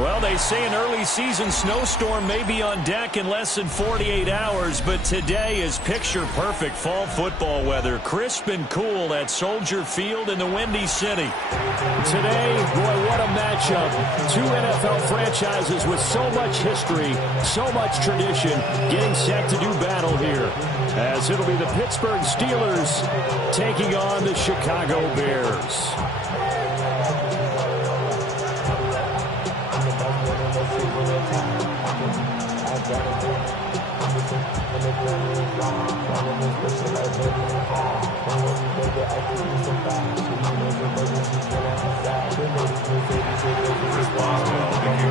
Well, they say an early season snowstorm may be on deck in less than 48 hours, but today is picture-perfect fall football weather. Crisp and cool at Soldier Field in the Windy City. Today, boy, what a matchup. Two NFL franchises with so much history, so much tradition, getting set to do battle here. As it'll be the Pittsburgh Steelers taking on the Chicago Bears.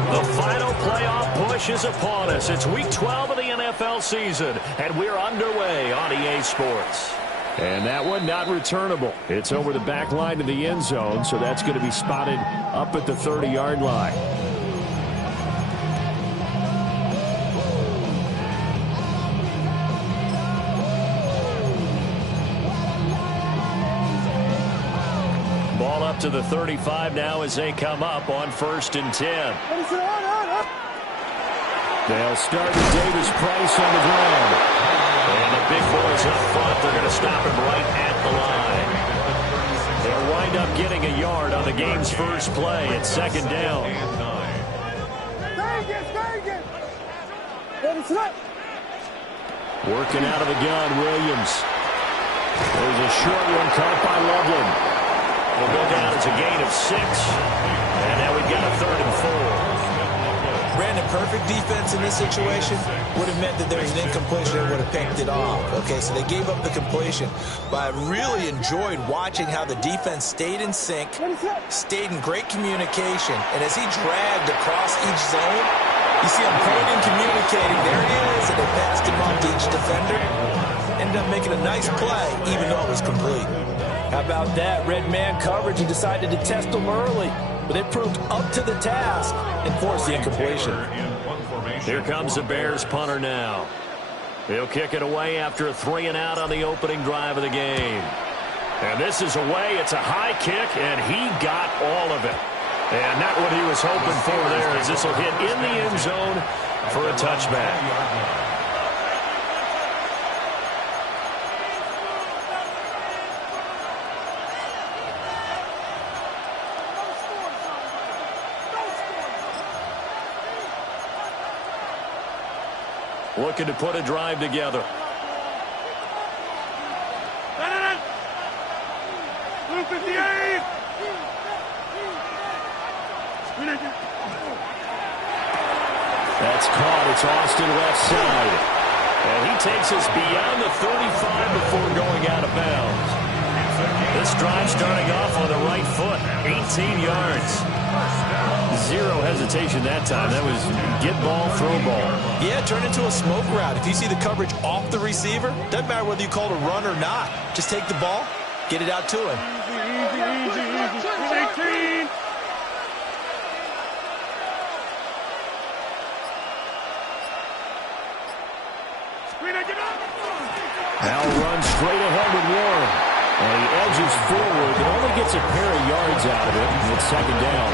The final playoff push is upon us. It's week 12 of the NFL season, and we're underway on EA Sports. And that one not returnable. It's over the back line of the end zone, so that's going to be spotted up at the 30-yard line. Ball up to the 35 now as they come up on 1st and 10. They'll start with Davis Price on the ground. And the big boys up front, they're going to stop him right at the line. They'll wind up getting a yard on the game's first play at 2nd down. Working out of the gun, Williams. There's a short one caught by Loveland. Will go down as a gain of 6. And now we've got a 3rd and 4. Brandon, perfect defense in this situation would have meant that there was an incompletion and would have picked it off. Okay, so they gave up the completion. But I really enjoyed watching how the defense stayed in sync, stayed in great communication. And as he dragged across each zone, you see him pointing, communicating. There he is, and they passed him off to each defender. Ended up making a nice play, even though it was complete. How about that? Red man coverage. He decided to test them early, but it proved up to the task and forced the incompletion. Here comes the Bears punter now. He'll kick it away after a 3-and-out on the opening drive of the game. And this is away. It's a high kick, and he got all of it. And not what he was hoping for there, as this will hit in the end zone for a touchback. Looking to put a drive together. That's caught. It's Austin left side. And he takes us beyond the 35 before going out of bounds. This drive starting off on the right foot. 18 yards. Zero hesitation that time. That was get ball, throw ball. Yeah, turn into a smoke route. If you see the coverage off the receiver, doesn't matter whether you call it a run or not. Just take the ball, get it out to him. Easy. Now runs straight ahead with Warren. And he edges forward, but only gets a pair of yards out of it. It's 2nd down.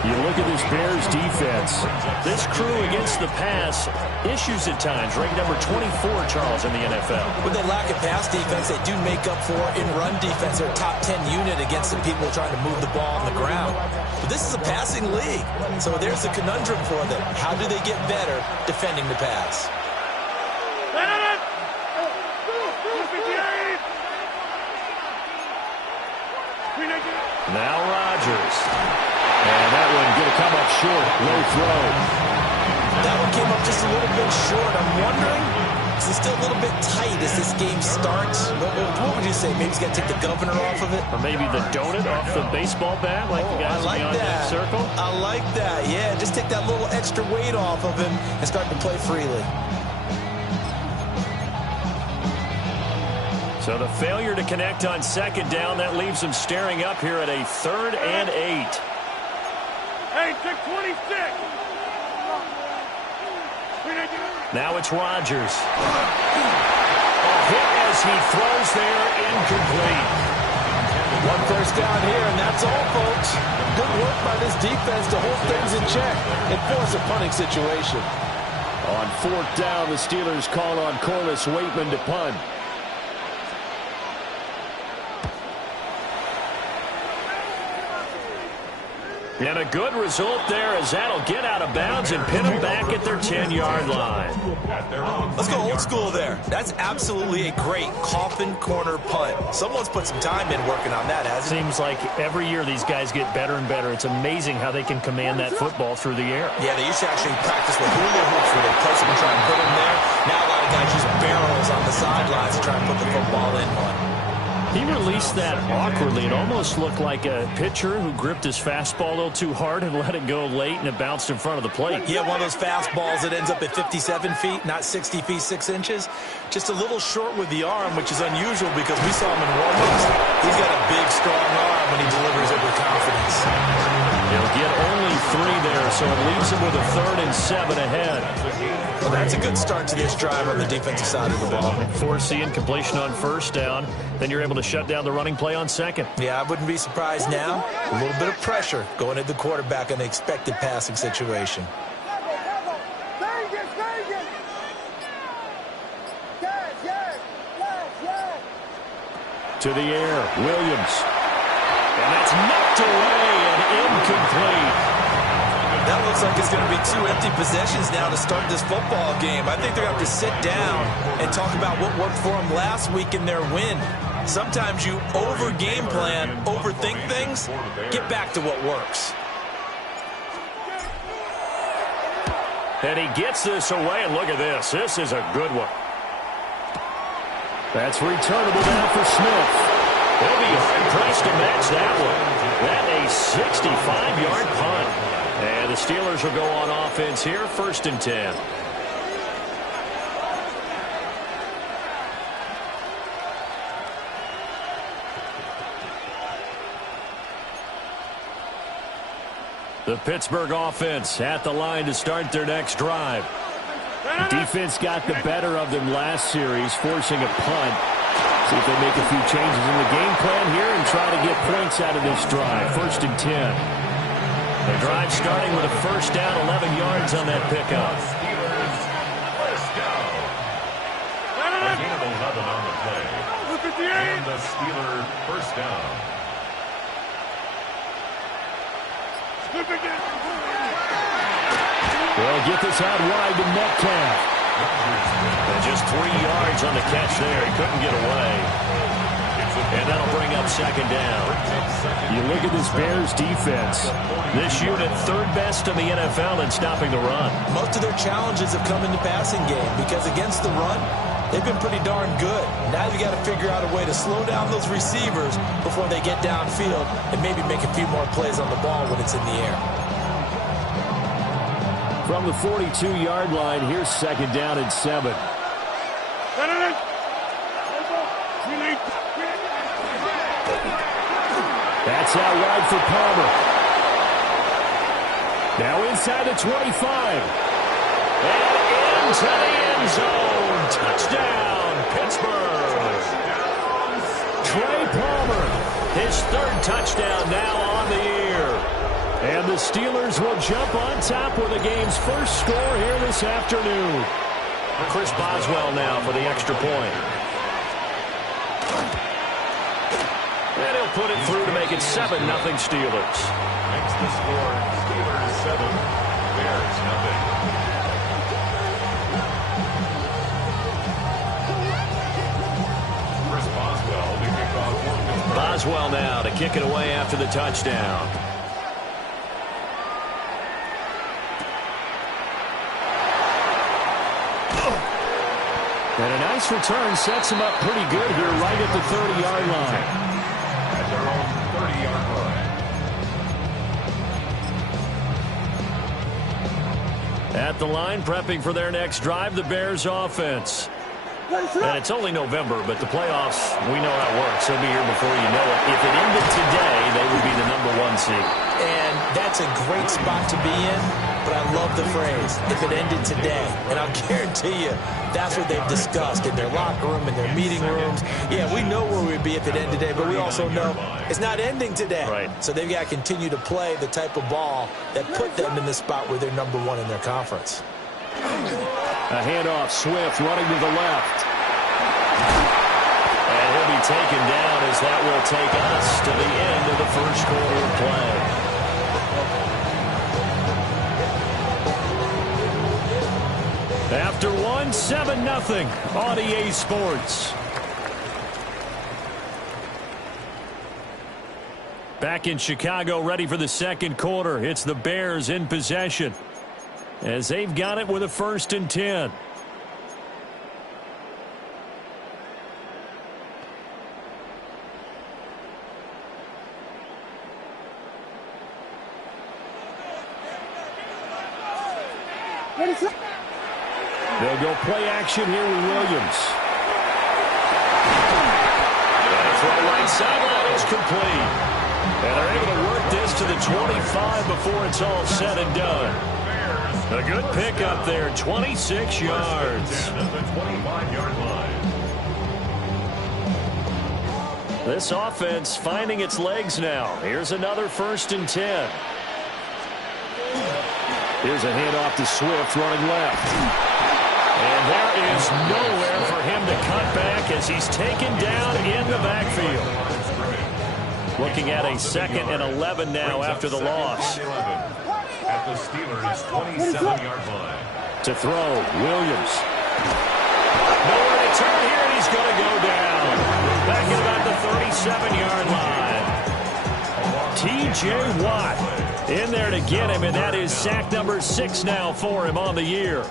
You look at this Bears defense. This crew against the pass, issues at times. Ranked number 24, Charles, in the NFL. With the lack of pass defense, they do make up for in run defense. They're a top 10 unit against the people trying to move the ball on the ground. But this is a passing league. So there's a conundrum for them. How do they get better defending the pass? Now Rodgers. And that one going to come up short. Low throw. That one came up just a little bit short. I'm wondering, is it still a little bit tight as this game starts? What would you say? Maybe he's got to take the governor off of it? Or maybe the donut off the baseball bat like the guys beyond that circle? I like that. Yeah, just take that little extra weight off of him and start to play freely. So the failure to connect on 2nd down, that leaves him staring up here at a 3rd and 8. Hey, check 26. Now it's Rodgers. A hit as he throws there, incomplete. One first down here, and that's all, folks. Good work by this defense to hold things in check and force a punting situation. On fourth down, the Steelers call on Corliss Waitman to punt. And a good result there as that'll get out of bounds and pin them back at their 10-yard line. Let's go old school there. That's absolutely a great coffin corner punt. Someone's put some time in working on that, hasn't it? Seems like every year these guys get better and better. It's amazing how they can command that football through the air. Yeah, they used to actually practice with hula hoops where they place them and try and put them there. Now a lot of guys use barrels on the sidelines to try and put the football in one. He released that awkwardly. It almost looked like a pitcher who gripped his fastball a little too hard and let it go late, and it bounced in front of the plate. Yeah, one of those fastballs that ends up at 57 feet, not 60 feet, 6 inches. Just a little short with the arm, which is unusual because we saw him in warm-ups. He's got a big, strong arm when he delivers it with confidence. He'll get only 3 there, so it leaves him with a 3rd and 7 ahead. Well, that's a good start to this drive on the defensive side of the ball. Force the incompletion on first down. Then you're able to shut down the running play on second. Yeah, I wouldn't be surprised now. A little bit of pressure going at the quarterback in the expected passing situation. To the air, Williams. And that's knocked away and incomplete. That looks like it's going to be 2 empty possessions now to start this football game. I think they're going to have to sit down and talk about what worked for them last week in their win. Sometimes you over-game plan, overthink things, get back to what works. And he gets this away, and look at this. This is a good one. That's returnable now for Smith. He'll be hard-pressed to match that one. That's a 65-yard punt. And the Steelers will go on offense here, 1st and 10. The Pittsburgh offense at the line to start their next drive. The defense got the better of them last series, forcing a punt. See if they make a few changes in the game plan here and try to get points out of this drive. 1st and 10. The drive starting with a first down, 11 yards on that pickup. First down. A gain of 11 on the play. And the Steelers first down. They'll get this out wide to Metcalf. And just 3 yards on the catch there. He couldn't get away. And that'll bring up 2nd down. You look at this Bears defense. This unit 3rd best in the NFL in stopping the run. Most of their challenges have come in the passing game because against the run, they've been pretty darn good. Now you got to figure out a way to slow down those receivers before they get downfield and maybe make a few more plays on the ball when it's in the air. From the 42-yard line, here's 2nd down and 7. That's out wide for Palmer. Now inside the 25. And into the end zone. Touchdown, Pittsburgh. Trey Palmer. His 3rd touchdown now on the year. And the Steelers will jump on top with the game's first score here this afternoon. Chris Boswell now for the extra point. And he'll put it through to make it 7-0 Steelers. Makes the score Steelers 7, Bears 0. Chris Boswell to kick off. Boswell now to kick it away after the touchdown. And a nice return sets him up pretty good here right at the 30-yard line. At their own 30-yard line. At the line, prepping for their next drive, the Bears offense. And it's only November, but the playoffs, we know how it works. They'll be here before you know it. If it ended today, they would be the #1 seed. And That's a great spot to be in, but I love the phrase, if it ended today. And I'll guarantee you, that's what they've discussed in their locker room, in their meeting rooms. Yeah, we know where we'd be if it ended today, but we also know it's not ending today. Right. So they've got to continue to play the type of ball that put them in the spot where they're #1 in their conference. A handoff, Swift running to the left. And he'll be taken down as that will take us to the end of the first quarter of play. After 1, 7-0 on EA Sports. Back in Chicago, ready for the second quarter. It's the Bears in possession, as they've got it with a 1st and 10. They'll go play action here with Williams. And the throw right sideline is complete. And they're able to work this to the 25 before it's all said and done. A good pickup there, 26 yards. This offense finding its legs now. Here's another 1st and 10. Here's a handoff to Swift running left. And there is nowhere for him to cut back as he's taken down in the backfield. Looking at a 2nd and 11 now after the loss. At the Steelers' 27-yard line. To throw, Williams. Nowhere to turn here, and he's going to go down. Back at about the 37-yard line. T.J. Watt in there to get him, and that is sack number 6 now for him on the year.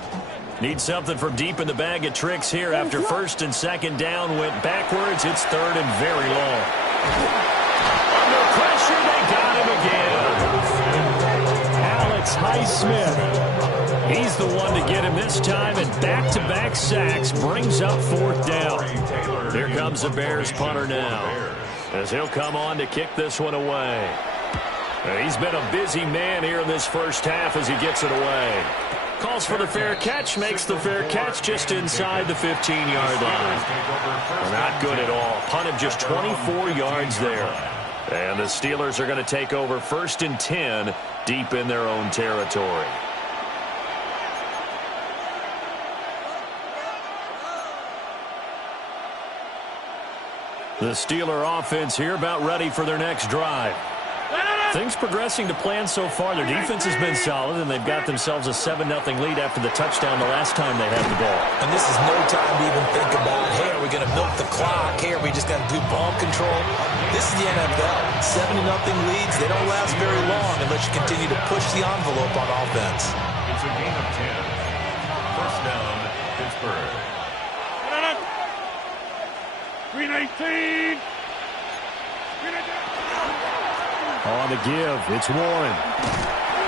Need something from deep in the bag of tricks here after 1st and 2nd down went backwards. It's 3rd and very long. Under pressure, they got him again. Alex Highsmith. He's the one to get him this time, and back-to-back sacks brings up 4th down. Here comes the Bears punter now, as he'll come on to kick this one away. He's been a busy man here in this first half as he gets it away. Calls for the fair catch, makes the fair catch just inside the 15-yard line. Not good at all. Punt of just 24 yards there. And the Steelers are going to take over 1st and 10 deep in their own territory. The Steeler offense here about ready for their next drive. Things progressing to plan so far. Their defense has been solid, and they've got themselves a 7-0 lead after the touchdown the last time they had the ball. And this is no time to even think about, hey, are we going to milk the clock? Hey, are we just going to do ball control? This is the NFL. 7-0 leads, they don't last very long unless you continue to push the envelope on offense. It's a gain of 10. First down, Pittsburgh. 319. On the give, it's Warren.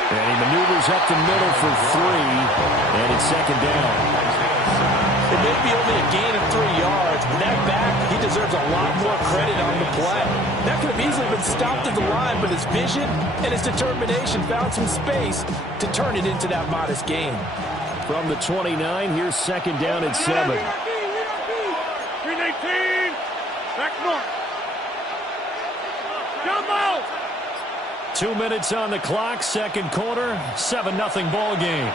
And he maneuvers up the middle for 3, and it's 2nd down. It may be only a gain of 3 yards, but that back, he deserves a lot more credit on the play. That could have easily been stopped at the line, but his vision and his determination found some space to turn it into that modest gain. From the 29, here's 2nd down and 7. 319. Back north. Come out. 2 minutes on the clock, 2nd quarter, 7-0 ball game.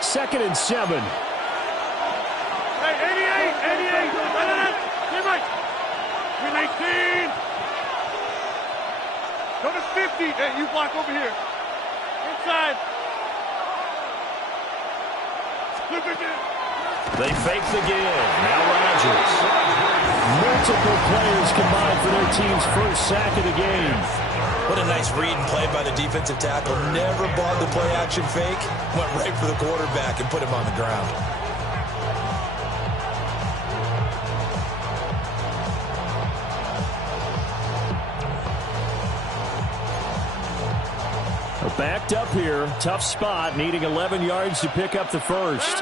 Second and 7. Hey, 88. Stay right. 319. Go to 50. Hey, you block over here. Inside. Look again. They fake the give. Now Rodgers. Multiple players combined for their team's first sack of the game. What a nice read and play by the defensive tackle. Never bought the play action fake. Went right for the quarterback and put him on the ground. Backed up here. Tough spot. Needing 11 yards to pick up the first.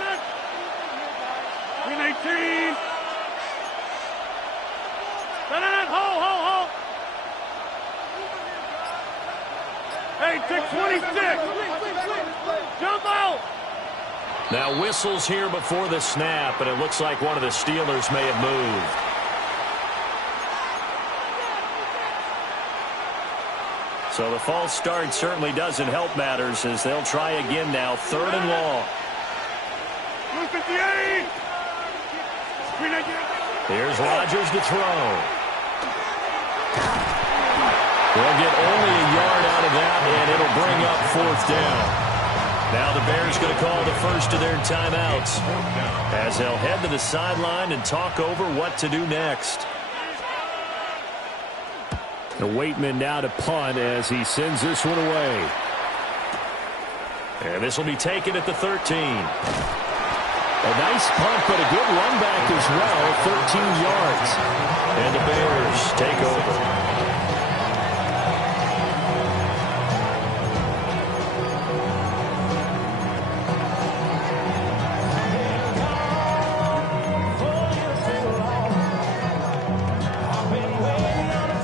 319. Hey, take 26. Jump out. Now whistles here before the snap, and it looks like one of the Steelers may have moved. So the false start certainly doesn't help matters as they'll try again now, 3rd and long. 58. Here's Rodgers to throw. They'll get only a yard out of that, and it'll bring up 4th down. Now the Bears going to call the first of their timeouts as they'll head to the sideline and talk over what to do next. The Waitman now to punt as he sends this one away. And this will be taken at the 13. A nice punt, but a good run back as well, 13 yards. And the Bears take over.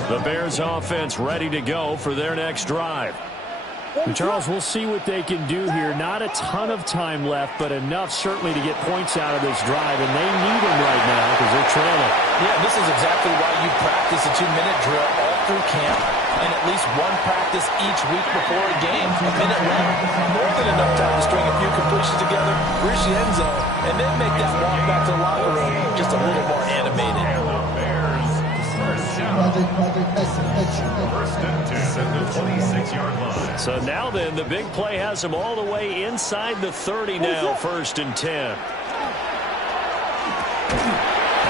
The Bears offense ready to go for their next drive. And Charles, we'll see what they can do here. Not a ton of time left, but enough certainly to get points out of this drive, and they need them right now because they're trailing. Yeah, this is exactly why you practice a 2-minute drill all through camp and at least one practice each week before a game. A minute left, more than enough time to string a few completions together, reach the end zone, and then make that walk back to the locker room just a little more animated. First and 10 at the 26-yard line. So now then, the big play has them all the way inside the 30 now, 1st and 10. And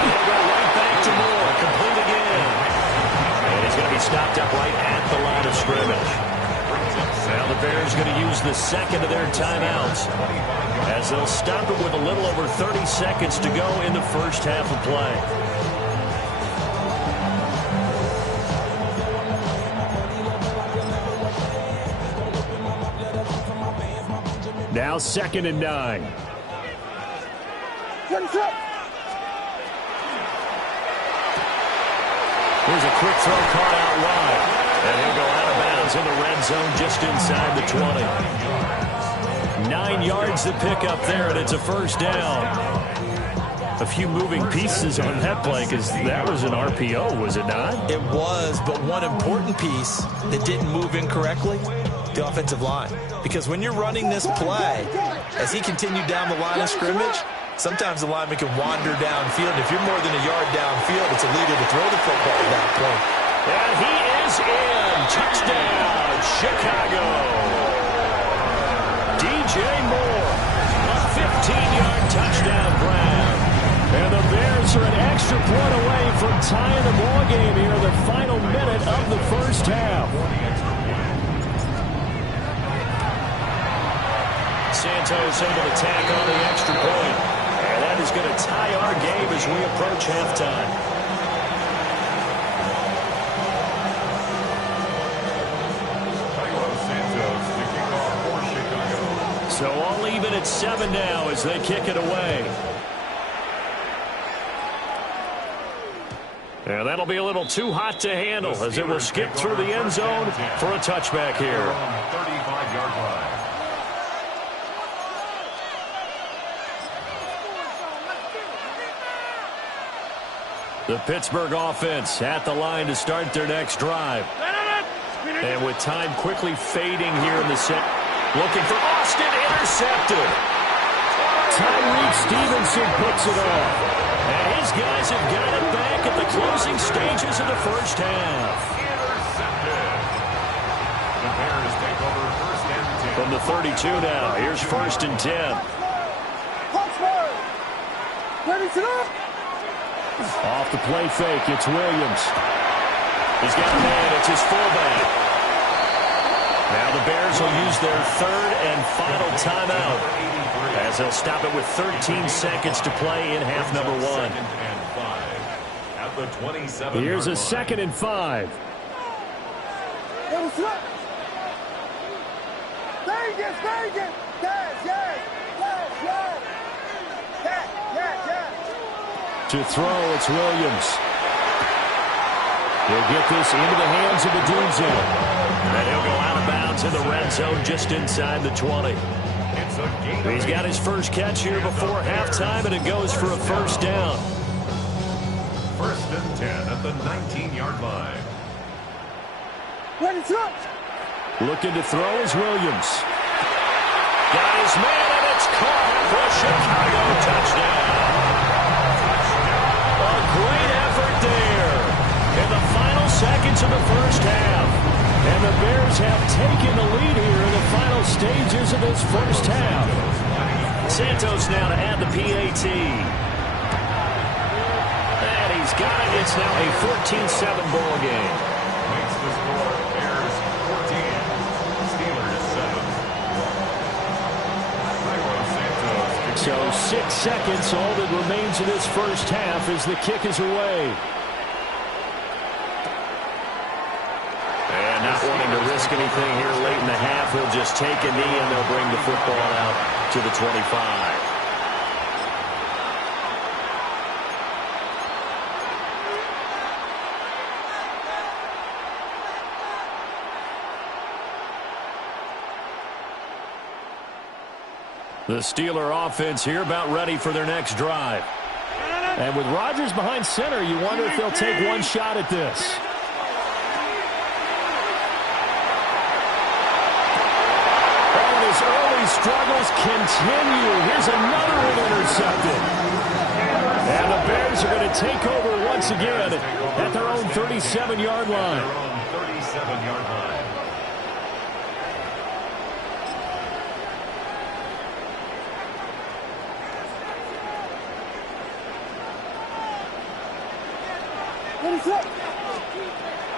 he'll go right back to Moore, complete again. And he's going to be stopped up right at the line of scrimmage. Now the Bears going to use the second of their timeouts as they'll stop it with a little over 30 seconds to go in the first half of play. Now 2nd and 9. Here's a quick throw caught out wide. And he'll go out of bounds in the red zone just inside the 20. 9 yards to pick up there, and it's a 1st down. A few moving pieces on that play because that was an RPO, was it not? It was, but one important piece that didn't move incorrectly, the offensive line. Because when you're running this play, as he continued down the line of scrimmage, sometimes the lineman can wander downfield. If you're more than a yard downfield, it's illegal to throw the football at that point. And he is in. Touchdown, Chicago. DJ Moore, a 15-yard touchdown grab. And the Bears are an extra point away from tying the ball game here, the final minute of the first half. Santos able to tack on the extra point. And that is going to tie our game as we approach halftime. So all even at 7 now as they kick it away. And that'll be a little too hot to handle as it will skip through the end zone for a touchback here. 35-yard line. The Pittsburgh offense at the line to start their next drive. And with time quickly fading here in the set. Looking for Austin, intercepted. Tyreek Stevenson puts it off. And his guys have got it back at the closing stages of the first half. The Bears take over 1st and 10. From the 32 now, here's 1st and 10. Off the play fake, it's Williams. He's got a man, it's his fullback. Now the Bears will use their 3rd and final timeout as they'll stop it with 13 seconds to play in half number 1. At the 27. Here's a 2nd and 5. To throw, it's Williams. He'll get this into the hands of Odunze. And he'll go out of bounds down to the red zone just inside the 20. He's got his first catch here before halftime, and it goes for a first down. 1st and 10 at the 19-yard line. Looking to throw is Williams. Got his man, and it's caught for Chicago touchdown. A great effort there in the final seconds of the first half. And the Bears have taken the lead here in the final stages of this first half. Santos now to add the PAT. And he's got it. It's now a 14-7 ball game. Makes the score Bears 14, Steelers 7. So 6 seconds, all that remains of this first half as the kick is away. And not wanting to risk anything here late in the half, he'll just take a knee and they'll bring the football out to the 25. The Steeler offense here about ready for their next drive. And with Rodgers behind center, you wonder if they'll take one shot at this. And his early struggles continue. Here's another one intercepted. And the Bears are going to take over once again at their own 37-yard line. 37-yard line.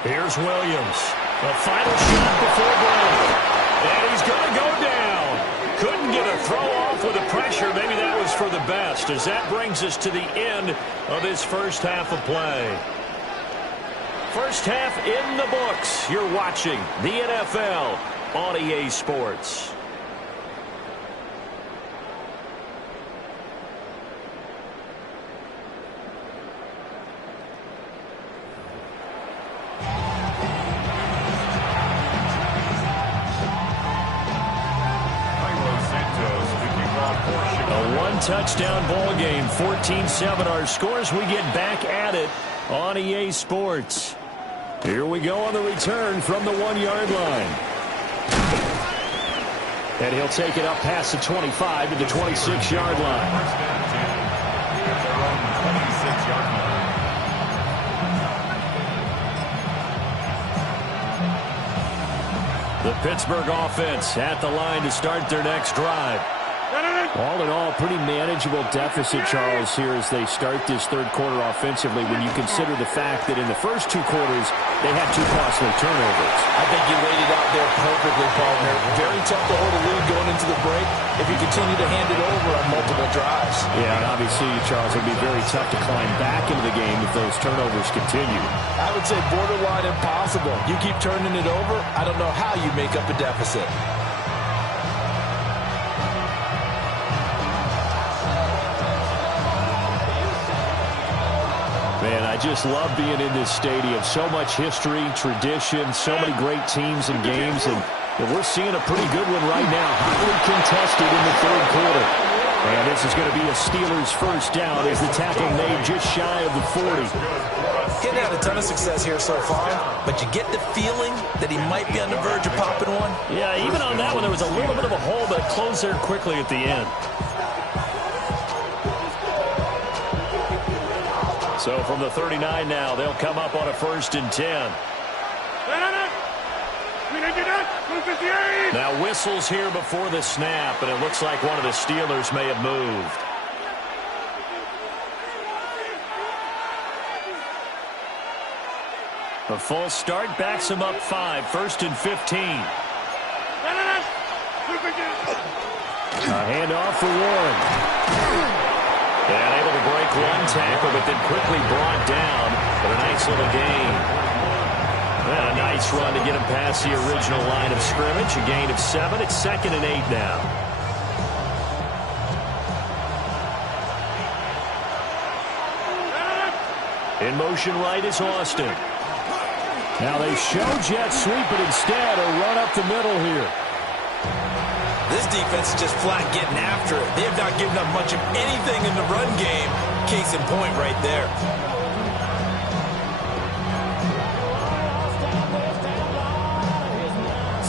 Here's Williams. The final shot before break. And he's going to go down. Couldn't get a throw off with the pressure. Maybe that was for the best, as that brings us to the end of this first half of play. First half in the books. You're watching the NFL on EA Sports. Touchdown ball game, 14-7 our scores. We get back at it on EA Sports. Here we go on the return from the 1-yard line. And he'll take it up past the 25 to the 26-yard line. The Pittsburgh offense at the line to start their next drive. All in all, pretty manageable deficit, Charles, here as they start this third quarter offensively when you consider the fact that in the first 2 quarters, they had 2 costly turnovers. I think you laid it out there perfectly, partner. Very tough to hold a lead going into the break if you continue to hand it over on multiple drives. Yeah, and obviously, Charles, it would be very tough to climb back into the game if those turnovers continue. I would say borderline impossible. You keep turning it over, I don't know how you make up a deficit. Man, I just love being in this stadium. So much history, tradition, so many great teams and games, and we're seeing a pretty good one right now. Hotly contested in the third quarter. And this is going to be a Steelers first down as the tackle made just shy of the 40. Getting had a ton of success here so far, but you get the feeling that he might be on the verge of popping one. Yeah, even on that one, there was a little bit of a hole, but it closed there quickly at the end. So from the 39 now, they'll come up on a 1st and 10. Now whistles here before the snap, and it looks like one of the Steelers may have moved. A false start backs him up 5, 1st and 15. A handoff for Warren. And able to break one tackle, but then quickly brought down. But a nice little gain. And a nice run to get him past the original line of scrimmage. A gain of 7. It's 2nd and 8 now. In motion right is Austin. Now they show jet sweep, but instead a run up the middle here. This defense is just flat getting after it. They have not given up much of anything in the run game. Case in point right there.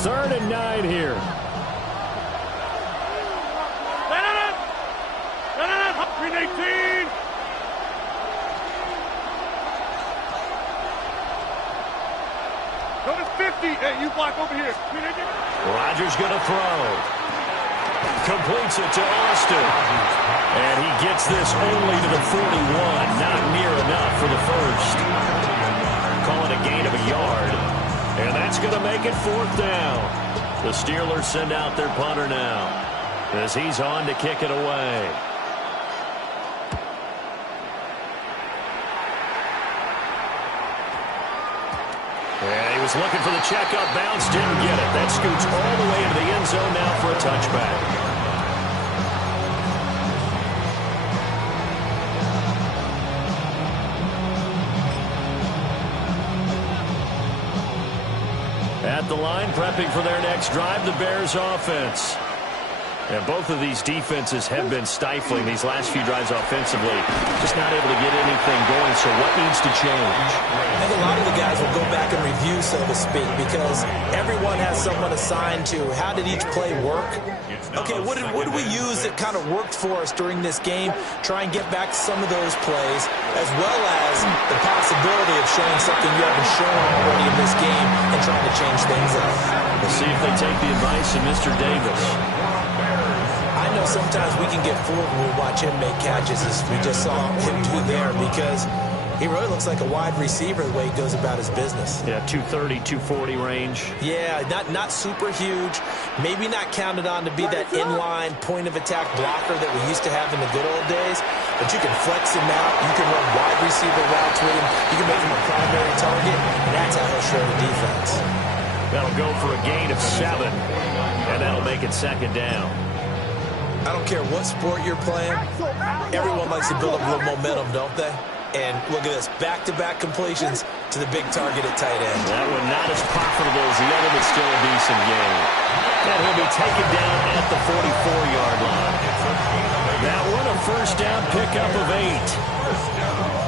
Third and 9 here. Green 18. Go to 50. Hey, you block over here. Green 18. Rodgers going to throw. Completes it to Austin. And he gets this only to the 41. Not near enough for the first. Call it a gain of a yard. And that's going to make it 4th down. The Steelers send out their punter now as he's on to kick it away. And he was looking for the checkup bounce, didn't get it. That scoots all the way into the end zone now for a touchback. At the line, prepping for their next drive, the Bears offense. And both of these defenses have been stifling these last few drives offensively. Just not able to get anything going, so what needs to change? I think a lot of the guys will go back and review, so to speak, because everyone has someone assigned to how did each play work. Okay, what did we use that kind of worked for us during this game? Try and get back to some of those plays, as well as the possibility of showing something you haven't shown already in this game and trying to change things up. We'll see if they take the advice of Mr. Davis. I know sometimes we can get fooled when we watch him make catches, as we just saw him do there, because he really looks like a wide receiver the way he goes about his business. Yeah, 230, 240 range. Yeah, not super huge. Maybe not counted on to be that inline point-of-attack blocker that we used to have in the good old days. But you can flex him out. You can run wide receiver routes with him. You can make him a primary target, and that's how he'll show the defense. That'll go for a gain of 7, and that'll make it 2nd down. I don't care what sport you're playing. Everyone likes to build up a little momentum, don't they? And look at this, back-to-back completions to the big target at tight end. That one not as profitable as the other, but still a decent gain. And he'll be taken down at the 44-yard line. That one a first down pickup of 8.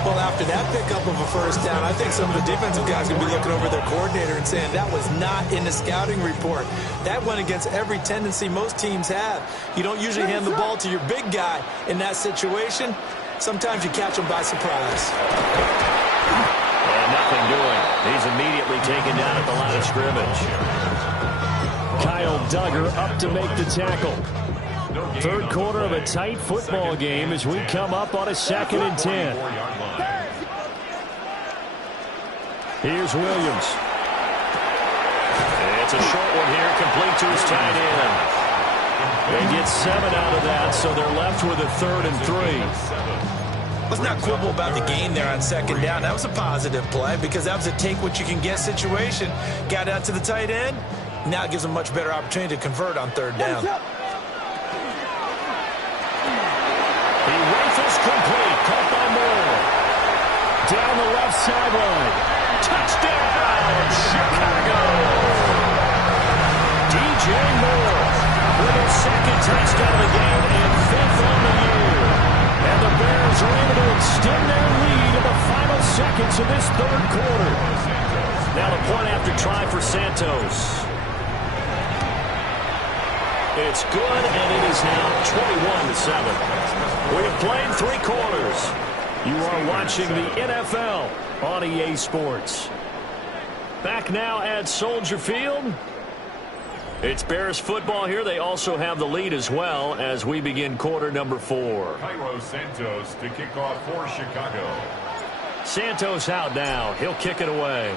Well, after that pickup of a first down, I think some of the defensive guys are going to be looking over their coordinator and saying that was not in the scouting report. That went against every tendency most teams have. You don't usually hand the ball to your big guy in that situation. Sometimes you catch him by surprise. And nothing doing. He's immediately taken down at the line of scrimmage. Kyle Duggar up to make the tackle. Third quarter of a tight football game as we come up on a 2nd and 10. Here's Williams. It's a short one here, complete to his tight end. They get 7 out of that, so they're left with a 3rd and 3. Let's not quibble about the gain there on 2nd down. That was a positive play because that was a take-what-you-can-get situation. Got out to the tight end. Now it gives them a much better opportunity to convert on 3rd down. He rifles complete, caught by Moore. Down the left sideline. Touchdown, Chicago! DJ Moore with his 2nd touchdown of the game and 5th on the year. And the Bears are able to extend their lead in the final seconds of this 3rd quarter. Now the point after try for Santos. It's good, and it is now 21-7. We have played 3 quarters. You are watching the NFL on EA Sports. Back now at Soldier Field. It's Bears football here. They also have the lead as well as we begin quarter number 4. Cairo Santos to kick off for Chicago. Santos out now. He'll kick it away.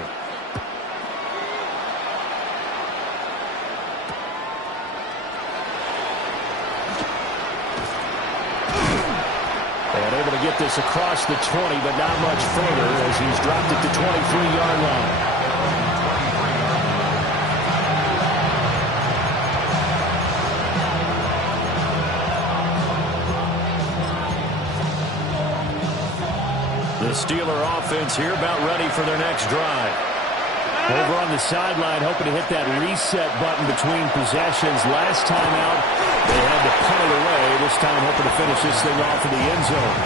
And able to get this across the 20, but not much further as he's dropped it to 23-yard line. The Steeler offense here about ready for their next drive. Over on the sideline, hoping to hit that reset button between possessions. Last time out, they had to punt it away. This time, hoping to finish this thing off in the end zone.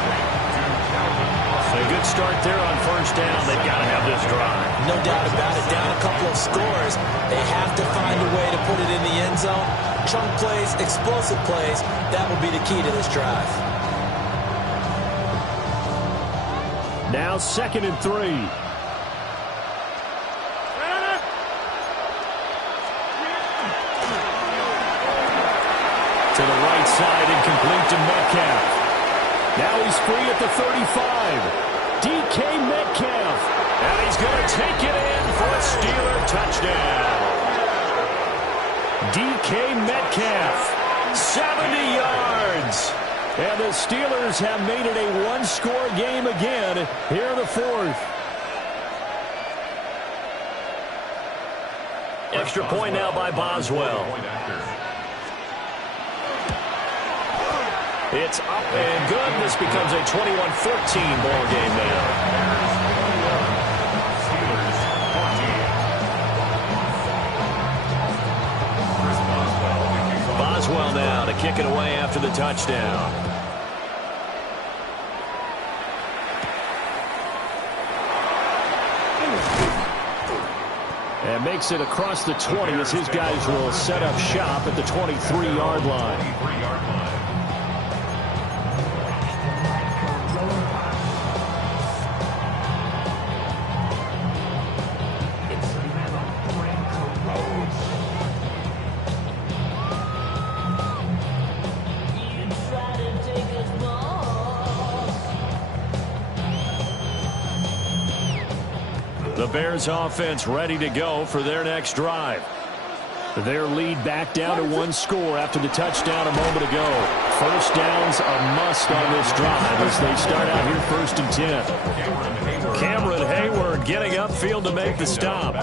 A good start there on first down. They've got to have this drive. No doubt about it. Down a couple of scores. They have to find a way to put it in the end zone. Chunk plays, explosive plays. That will be the key to this drive. Now 2nd and 3. To the right side, incomplete to Metcalf. Now he's free at the 35. DK Metcalf. And he's going to take it in for a Steeler touchdown. DK Metcalf, 70 yards. And the Steelers have made it a one-score game again here in the 4th. Extra point now by Boswell. It's up and good. This becomes a 21-14 ball game now. Boswell now to kick it away after the touchdown. And makes it across the 20 as his guys will set up shop at the 23-yard line. The Bears offense ready to go for their next drive. Their lead back down to one score after the touchdown a moment ago. First down's a must on this drive as they start out here 1st and 10. Cameron Hayward getting upfield to make the stop.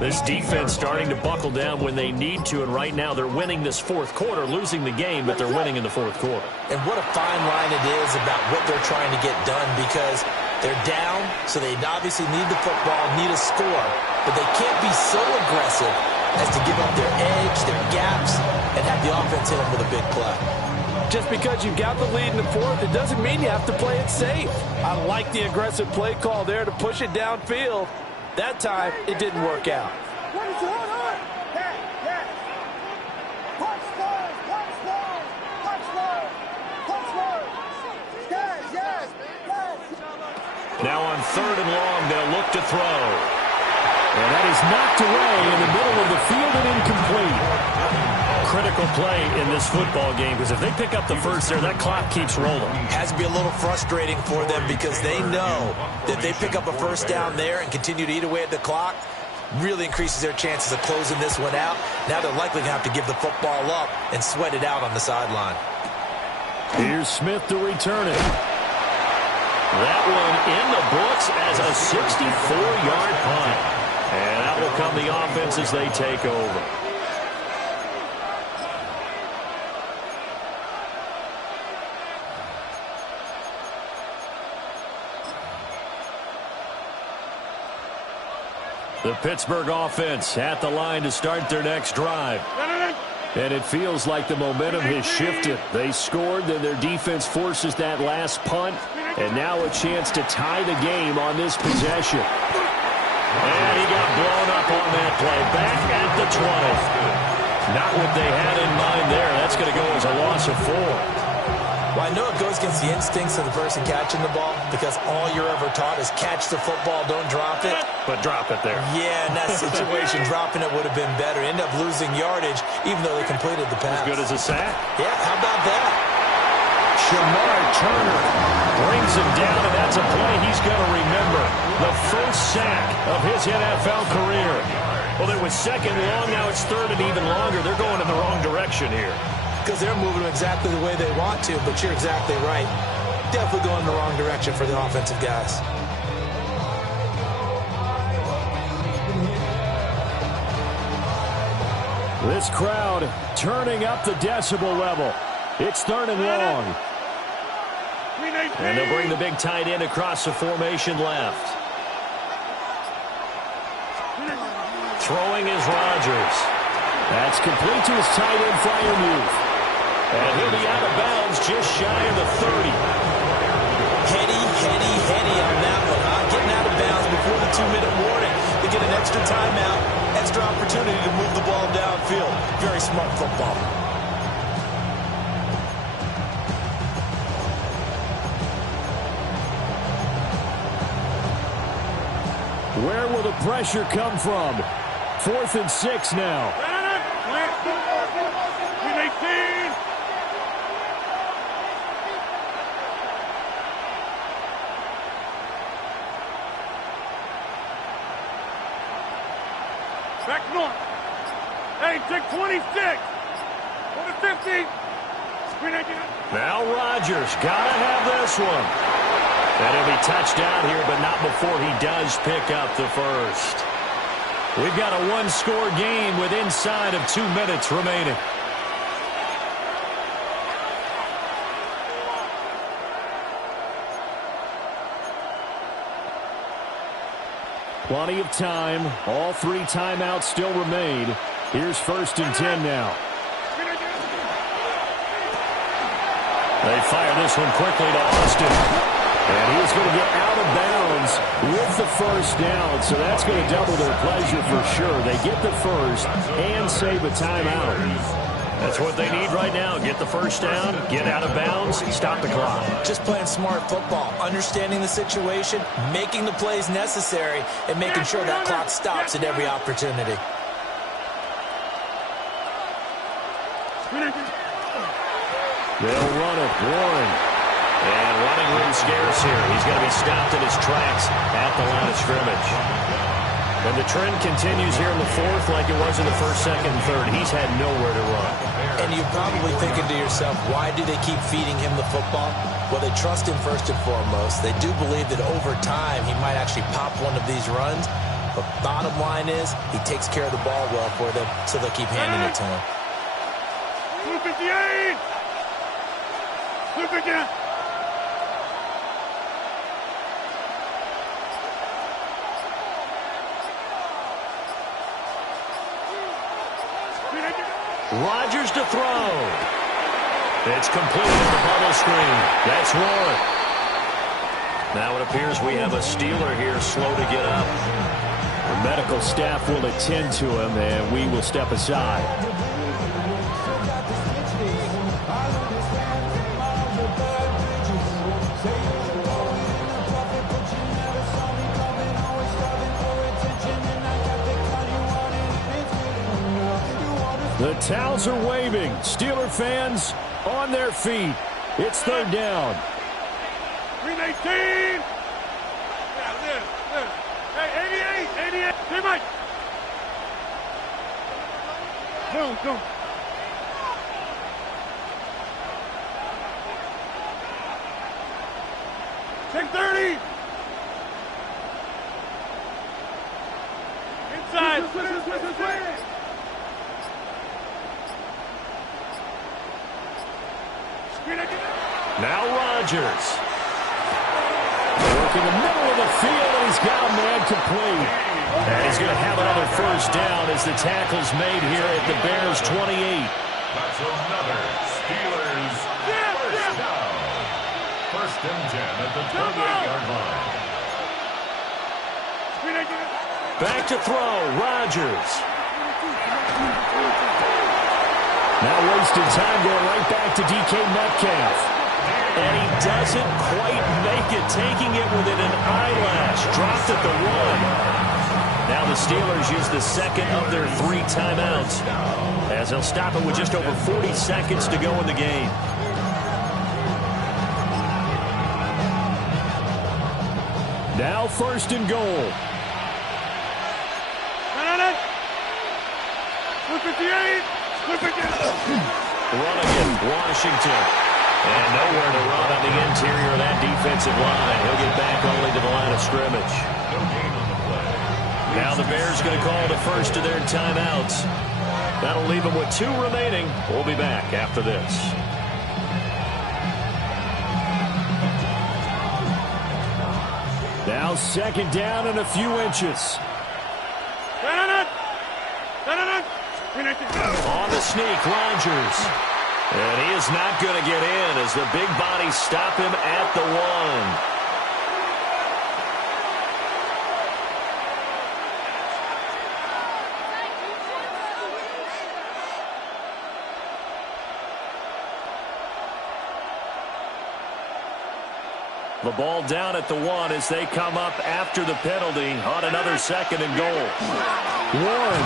This defense starting to buckle down when they need to, and right now they're winning this 4th quarter, losing the game, but they're winning in the 4th quarter. And what a fine line it is about what they're trying to get done, because they're down, so they obviously need the football, need a score, but they can't be so aggressive as to give up their edge, their gaps, and have the offense hit them with a big play. Just because you've got the lead in the 4th, it doesn't mean you have to play it safe. I like the aggressive play call there to push it downfield. That time, it didn't work out. Now on 3rd and long, they'll look to throw. And that is knocked away in the middle of the field and incomplete. Critical play in this football game, because if they pick up the first there, that clock keeps rolling. Has to be a little frustrating for them because they know that if they pick up a first down there and continue to eat away at the clock, really increases their chances of closing this one out. Now they're likely going to have to give the football up and sweat it out on the sideline. Here's Smith to return it. That one in the books as a 64-yard punt. And that will come the offense as they take over. The Pittsburgh offense at the line to start their next drive. And it feels like the momentum has shifted. They scored, then their defense forces that last punt. And now a chance to tie the game on this possession. And he got blown up on that play. Back at the 20. Not what they had in mind there. That's going to go as a loss of 4. Well, I know it goes against the instincts of the person catching the ball, because all you're ever taught is catch the football, don't drop it. But drop it there. Yeah, in that situation, dropping it would have been better. End up losing yardage, even though they completed the pass. As good as a sack. Yeah, how about that? Shamar Turner brings him down, and that's a play he's going to remember. The first sack of his NFL career. Well, it was 2nd and long. Now it's 3rd and even longer. They're going in the wrong direction here. Because they're moving exactly the way they want to, but you're exactly right. Definitely going in the wrong direction for the offensive guys. This crowd turning up the decibel level. It's 3rd and long. And they'll bring the big tight end across the formation left. Throwing is Rodgers. That's complete to his tight end flyer move. And he'll be out of bounds just shy of the 30. Heady on that one. Getting out of bounds before the 2-minute warning to get an extra timeout, extra opportunity to move the ball downfield. Very smart football. Where will the pressure come from? 4th and 6 now. Back north. Hey, take 26. Go to 50. Now Rodgers gotta have this one. And he'll be touched down here, but not before he does pick up the first. We've got a one-score game with inside of 2 minutes remaining. Plenty of time. All 3 timeouts still remain. Here's 1st and 10 now. They fire this one quickly to Austin. And he's going to get out of bounds with the first down. So that's going to double their pleasure for sure. They get the first and save a timeout. That's what they need right now. Get the first down, get out of bounds, stop the clock. Just playing smart football, understanding the situation, making the plays necessary, and making sure that clock stops at every opportunity. They'll run it. Warren. And running room scarce here. He's going to be stopped in his tracks at the line of scrimmage. And the trend continues here in the 4th like it was in the 1st, 2nd, and 3rd. He's had nowhere to run. And you're probably thinking to yourself, why do they keep feeding him the football? Well, they trust him first and foremost. They do believe that over time he might actually pop one of these runs. But bottom line is he takes care of the ball well for them, so they'll keep handing it to him. 258! Look again! Rodgers to throw. It's completed on the bubble screen. That's Warren. Now it appears we have a Steeler here slow to get up. The medical staff will attend to him, and we will step aside. The towels are waving. Steeler fans on their feet. It's 3rd down. 318. Yeah, this. Hey, 88. Hey, Mike. Go. Take 30. Inside. Switch. Now Rodgers. Working the middle of the field, and he's got a man complete. And he's going to have another first down as the tackle's made here at the Bears' 28. That's another Steelers first down. 1st and 10 at the 28-yard line. Back to throw, Rodgers. Now wasting time going right back to DK Metcalf. And he doesn't quite make it, taking it within an eyelash. Dropped at the 1. Now the Steelers use the 2nd of their 3 timeouts, as they'll stop it with just over 40 seconds to go in the game. Now 1st and goal. 258. Running it, Washington. And nowhere to run on the interior of that defensive line. He'll get back only to the line of scrimmage. Now the Bears going to call the first of their timeouts. That'll leave them with 2 remaining. We'll be back after this. Now 2nd down and a few inches. On the sneak, Rodgers. And he is not going to get in as the big bodies stop him at the 1. The ball down at the 1 as they come up after the penalty on another 2nd and goal. Warren,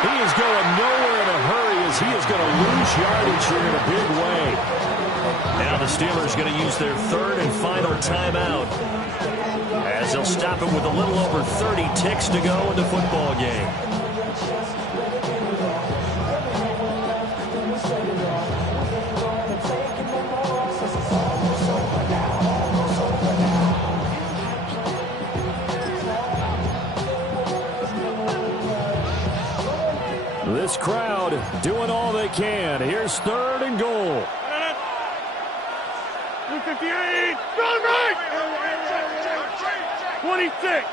he is going nowhere in a hurry as he is going to lose yardage here in a big way. Now the Steelers going to use their 3rd and final timeout as they'll stop it with a little over 30 ticks to go in the football game. This crowd doing all they can. Here's 3rd and goal. 258. Go right. 26.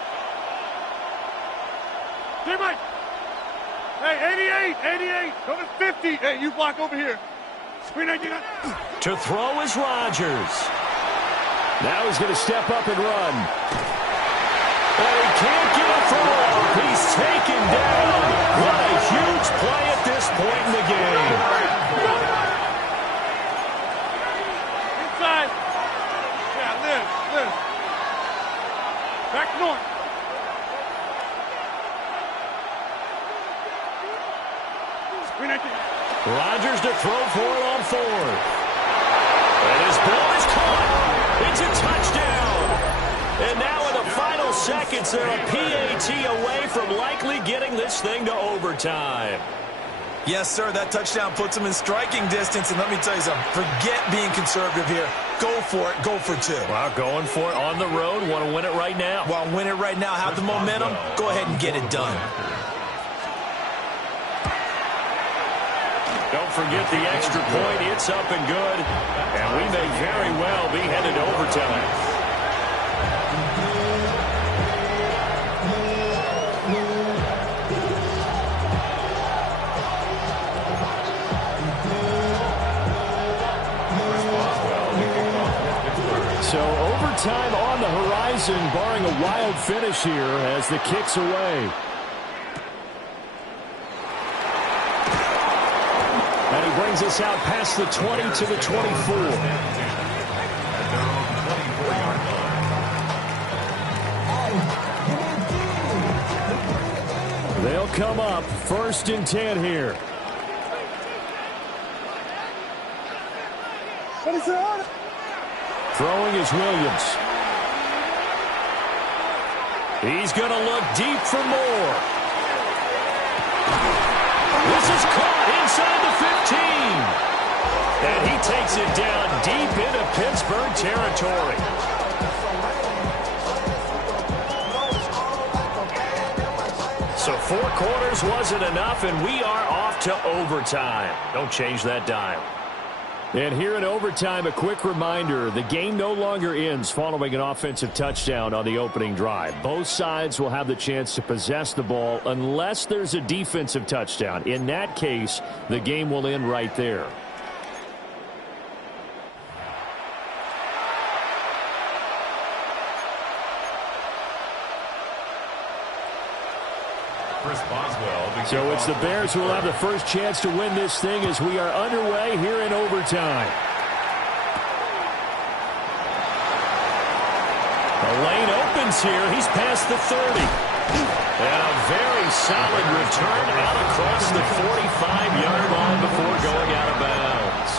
Hey, Mike. Hey, 88. Go to 50. Hey, you block over here. 399. To throw is Rodgers. Now he's going to step up and run. And he can't get a throw off. He's taken down. What a huge play at this point in the game. Inside. Yeah, live. Back north. Rodgers to throw for it on 4th. And his ball is caught. It's a touchdown. And now in the final seconds, they're a PAT away from likely getting this thing to overtime. Yes, sir, that touchdown puts them in striking distance. And let me tell you something, forget being conservative here. Go for it. Go for 2. Well, going for it on the road. Want to win it right now. Well, win it right now. Have the momentum. Go ahead and get it done. Don't forget the extra point. It's up and good. And we may very well be headed to overtime. So overtime on the horizon, barring a wild finish here as the kick's away. And he brings us out past the 20 to the 24. They'll come up 1st and 10 here. Throwing is Williams. He's going to look deep for more. This is caught inside the 15. And he takes it down deep into Pittsburgh territory. So 4 quarters wasn't enough, and we are off to overtime. Don't change that dial. And here in overtime, a quick reminder, the game no longer ends following an offensive touchdown on the opening drive. Both sides will have the chance to possess the ball unless there's a defensive touchdown. In that case, the game will end right there. So it's the Bears who will have the first chance to win this thing as we are underway here in overtime. The lane opens here. He's past the 30. And a very solid return out across the 45-yard line before going out of bounds.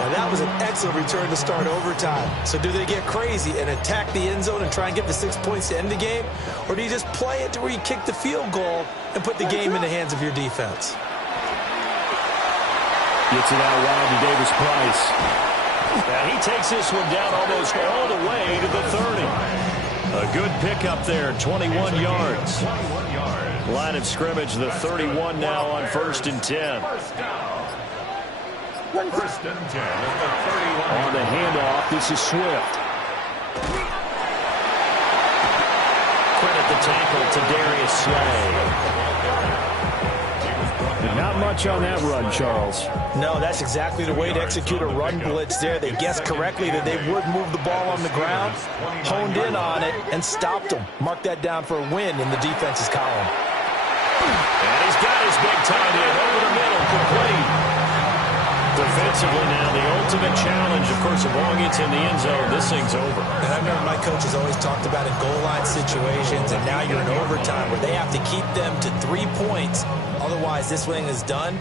Now, that was an excellent return to start overtime. So do they get crazy and attack the end zone and try and get the 6 points to end the game? Or do you just play it to where you kick the field goal and put the game in the hands of your defense? Gets it out wide to Davis Price. And he takes this one down almost all the way to the 30. A good pickup there, 21 yards. Line of scrimmage, the 31 now on 1st and 10. First and 10 at the 31. On the handoff, this is Swift. Credit the tackle to Darius Slay. much on that run, Charles. No, that's exactly the way to execute a run blitz there. They guessed correctly that they would move the ball on the ground, honed in on it, and stopped them. Mark that down for a win in the defense's column. And he's got his big time in over the middle, complete. Defensively now, the ultimate challenge, of course, if long it's in the end zone, this thing's over. And I remember my coaches always talked about in goal line situations, and now you're in overtime where they have to keep them to 3 points. Otherwise, this thing is done.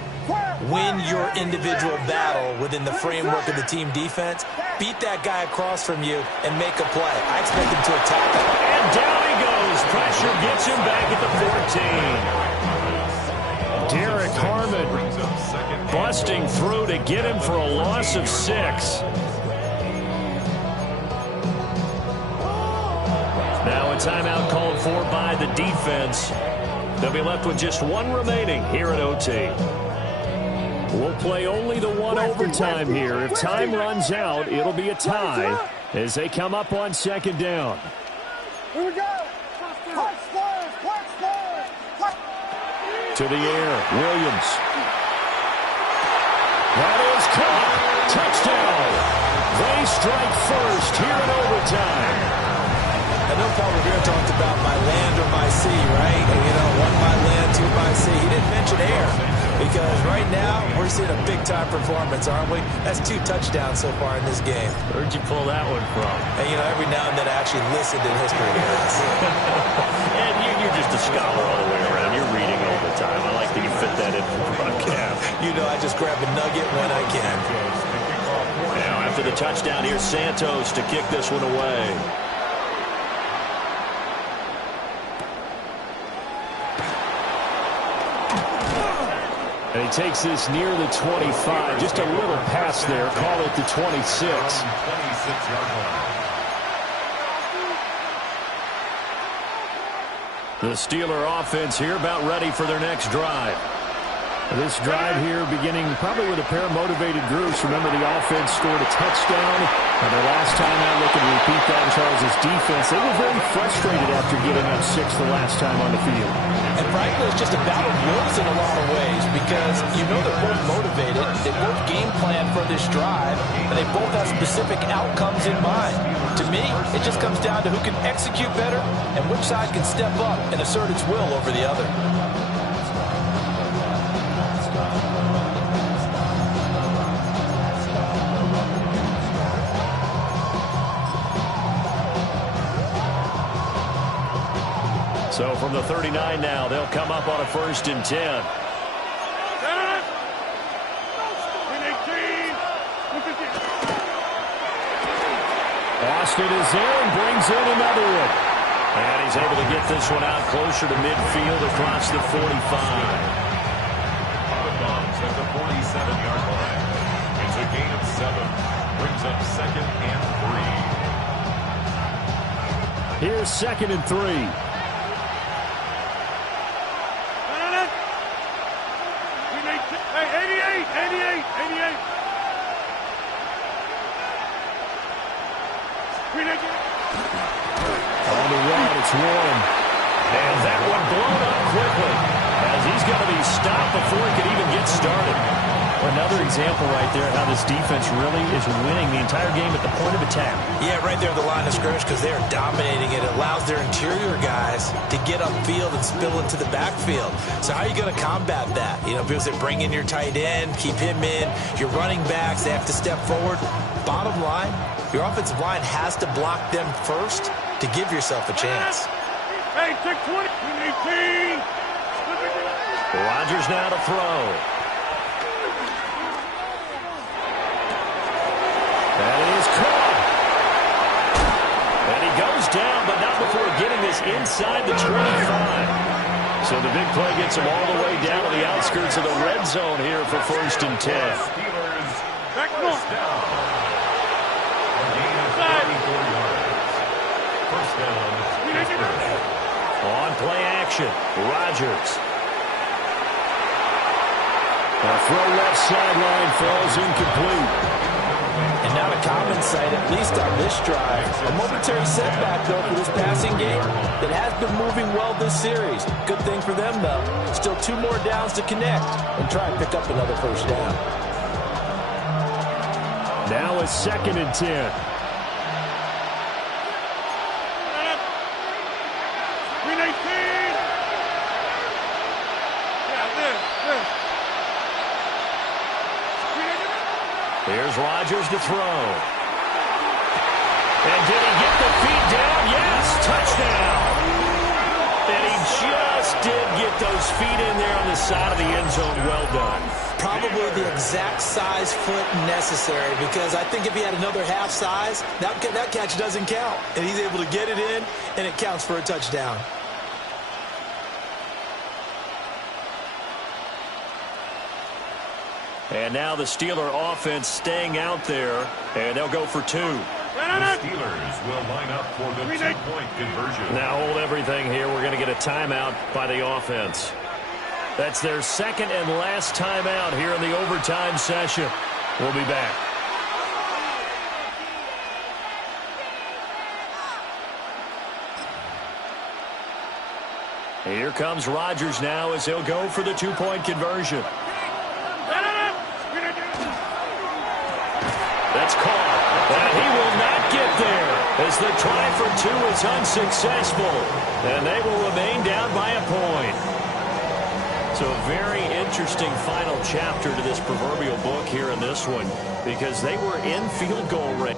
Win your individual battle within the framework of the team defense. Beat that guy across from you and make a play. I expect him to attack him. And down he goes. Pressure gets him back at the 14. Derek Harmon busting through to get him for a loss of 6. Now a timeout called for by the defense. They'll be left with just one remaining here at OT. We'll play only the one overtime here. If time runs out, it'll be a tie as they come up on second down. Here we go. To the air, Williams. That is caught. Touchdown. They strike first here in overtime. I know Paul Revere talked about by land or by sea, right? You know, 1 by land, 2 by sea. He didn't mention air because right now we're seeing a big-time performance, aren't we? That's 2 touchdowns so far in this game. Where'd you pull that one from? And, you know, every now and then I actually listened in history class. And you're just a scholar all the way around. You're reading all the time. I like that you fit that in for the broadcast. You know, I just grab a nugget when I can. Now, after the touchdown, here's Santos to kick this one away. And he takes this near the 25. Just a little pass there. Call it the 26. The Steeler offense here about ready for their next drive. This drive here beginning probably with a pair of motivated groups. Remember, the offense scored a touchdown. And the last time out, looking to repeat that in Charles' defense, they were very frustrated after giving up 6 the last time on the field. And frankly, it's just a battle of wills in a lot of ways because you know they're both motivated. They both game plan for this drive, and they both have specific outcomes in mind. To me, it just comes down to who can execute better and which side can step up and assert its will over the other. So from the 39 now, they'll come up on a 1st and 10. Austin is there and brings in another one. And he's able to get this one out closer to midfield across the 45. Out of bounds at the 47-yard line. It's a gain of 7. Brings up 2nd and 3. Here's 2nd and 3. Hey, 88. On the run, it's Warren. And that one blown up quickly as he's going to be stopped before he could even get started. Another example right there how this defense really is winning the entire game at the point of attack. Yeah, right there at the line of scrimmage because they are dominating it. It allows their interior guys to get upfield and spill into the backfield. So how are you going to combat that? You know, people say bring in your tight end, keep him in. Your running backs, they have to step forward. Bottom line, your offensive line has to block them first to give yourself a chance. Hey, take 20. 18. Rodgers now to throw. That is caught. And he goes down, but not before getting this inside the 25. So the big play gets him all the way down to the outskirts of the red zone here for 1st and 10. Steelers Back north. down. A gain of 34 yards. 1st down. Pittsburgh. On play action, Rodgers. A throw left sideline falls incomplete. And not a common sight, at least on this drive. A momentary setback, though, for this passing game that has been moving well this series. Good thing for them, though. Still 2 more downs to connect and try and pick up another first down. Now a 2nd and 10. Here's Rodgers to throw. And did he get the feet down? Yes, touchdown. And he just did get those feet in there on the side of the end zone. Well done. Probably the exact size foot necessary, because I think if he had another half size, that catch doesn't count. And he's able to get it in, and it counts for a touchdown. And now the Steeler offense staying out there, and they'll go for 2. The Steelers will line up for the 2-point conversion. Now hold everything here. We're going to get a timeout by the offense. That's their 2nd and last timeout here in the overtime session. We'll be back. Here comes Rodgers now as he'll go for the 2-point conversion. That's caught. And he will not get there as the try for 2 is unsuccessful. And they will remain down by a point. So a very interesting final chapter to this proverbial book here in this one, because they were in field goal range.